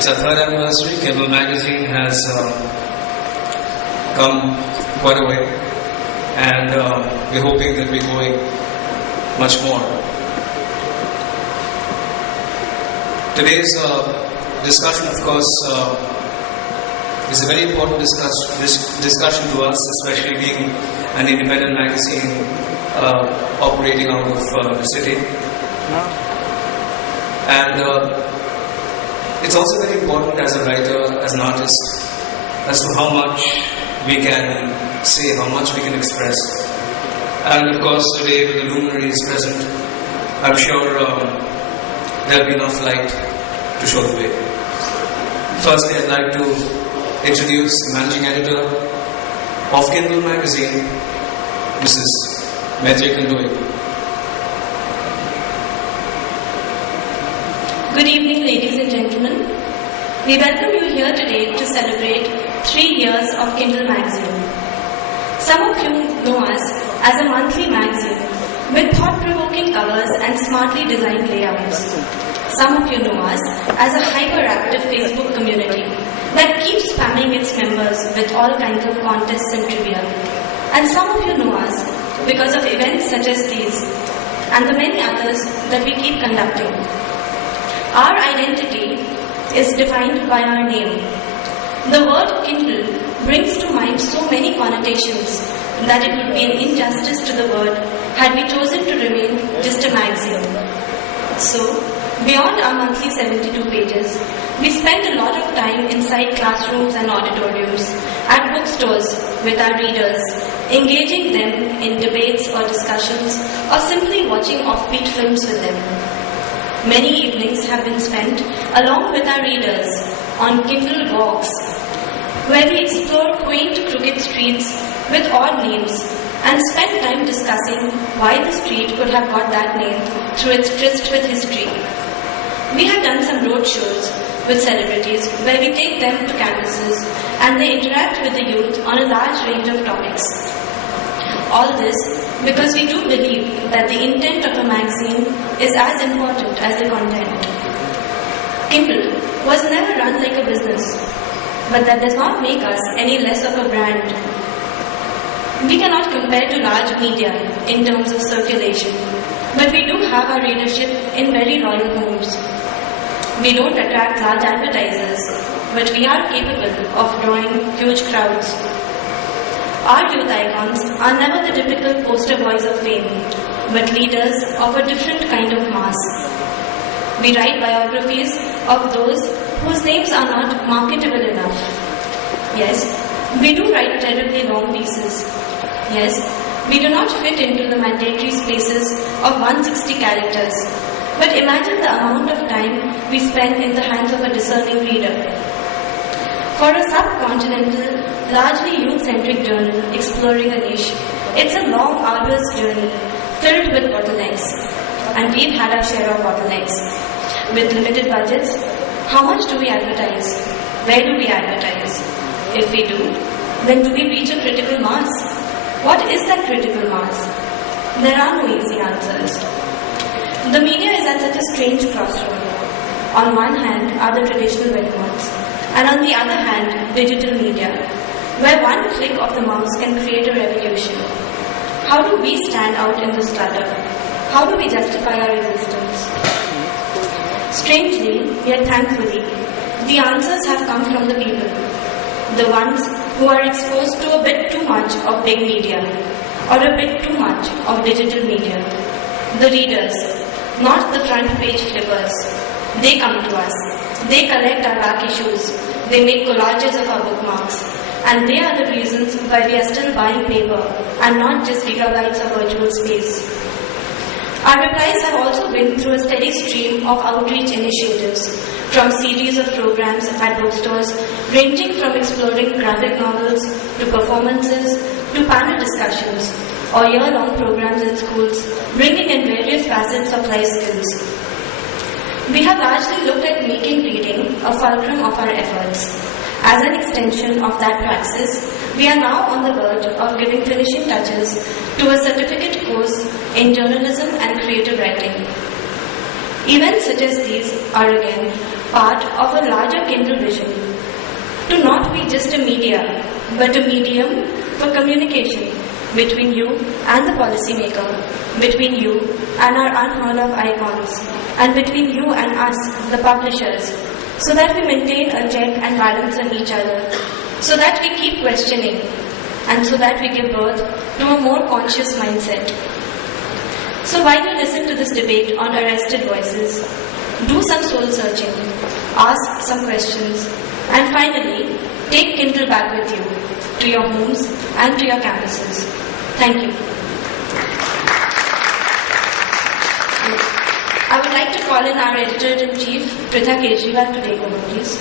It's our third anniversary. Kindle magazine has come quite a way, and we're hoping that we're going much more. Today's discussion, of course, is a very important discussion to us, especially being an independent magazine operating out of the city. And it's also very important as a writer, as an artist, as to how much we can say, how much we can express. And of course, today with the luminaries present, I'm sure there'll be enough light to show the way. Firstly, I'd like to introduce the managing editor of Kindle magazine, Mrs. Maitreyi Kandoi. Good evening, ladies and gentlemen. We welcome you here today to celebrate 3 years of Kindle magazine. Some of you know us as a monthly magazine with thought-provoking covers and smartly designed layouts. Some of you know us as a hyperactive Facebook community that keeps spamming its members with all kinds of contests and trivia. And some of you know us because of events such as these and the many others that we keep conducting. Our identity is defined by our name. The word Kindle brings to mind so many connotations that it would be an injustice to the word had we chosen to remain just a magazine. So, beyond our monthly 72 pages, we spend a lot of time inside classrooms and auditoriums, at bookstores with our readers, engaging them in debates or discussions, or simply watching offbeat films with them. Many evenings have been spent along with our readers on Kindle walks, where we explore quaint, crooked streets with odd names and spend time discussing why the street could have got that name through its tryst with history. We have done some road shows with celebrities where we take them to campuses and they interact with the youth on a large range of topics. All this because we do believe that the intent of a magazine is as important as the content. Kindle was never run like a business, but that does not make us any less of a brand. We cannot compare to large media in terms of circulation, but we do have our readership in very royal homes. We don't attract large advertisers, but we are capable of drawing huge crowds. Our youth icons are never the typical poster boys of fame, but leaders of a different kind of mass. We write biographies of those whose names are not marketable enough. Yes, we do write terribly long pieces. Yes, we do not fit into the mandatory spaces of 160 characters. But imagine the amount of time we spend in the hands of a discerning reader. For a subcontinental, largely youth-centric journal exploring a niche, it's a long, arduous journey filled with bottlenecks. And we've had our share of bottlenecks. With limited budgets, how much do we advertise? Where do we advertise? If we do, then do we reach a critical mass? What is that critical mass? There are no easy answers. The media is at such a strange crossroad. On one hand are the traditional behemoths, and on the other hand, digital media, where one click of the mouse can create a revolution. How do we stand out in this clutter? How do we justify our existence? Strangely, yet thankfully, the answers have come from the people, the ones who are exposed to a bit too much of big media, or a bit too much of digital media. The readers, not the front page flippers. They come to us. They collect our back issues. They make collages of our bookmarks. And they are the reasons why we are still buying paper and not just gigabytes of virtual space. Our replies have also been through a steady stream of outreach initiatives, from series of programs at bookstores ranging from exploring graphic novels to performances to panel discussions, or year-long programs in schools bringing in various facets of life skills. We have largely looked at making reading a fulcrum of our efforts. As an extension of that praxis, we are now on the verge of giving finishing touches to a certificate course in journalism and creative writing. Events such as these are again part of a larger Kindle vision, to not be just a media, but a medium for communication between you and the policymaker, between you and our unheard of icons, and between you and us, the publishers, so that we maintain a check and balance on each other, so that we keep questioning, and so that we give birth to a more conscious mindset. So while you listen to this debate on arrested voices, do some soul searching, ask some questions, and finally, take Kindle back with you, to your homes and to your campuses. Thank you. I would like to call in our Editor-in-Chief, Pritha Kejriwal, to take over, please.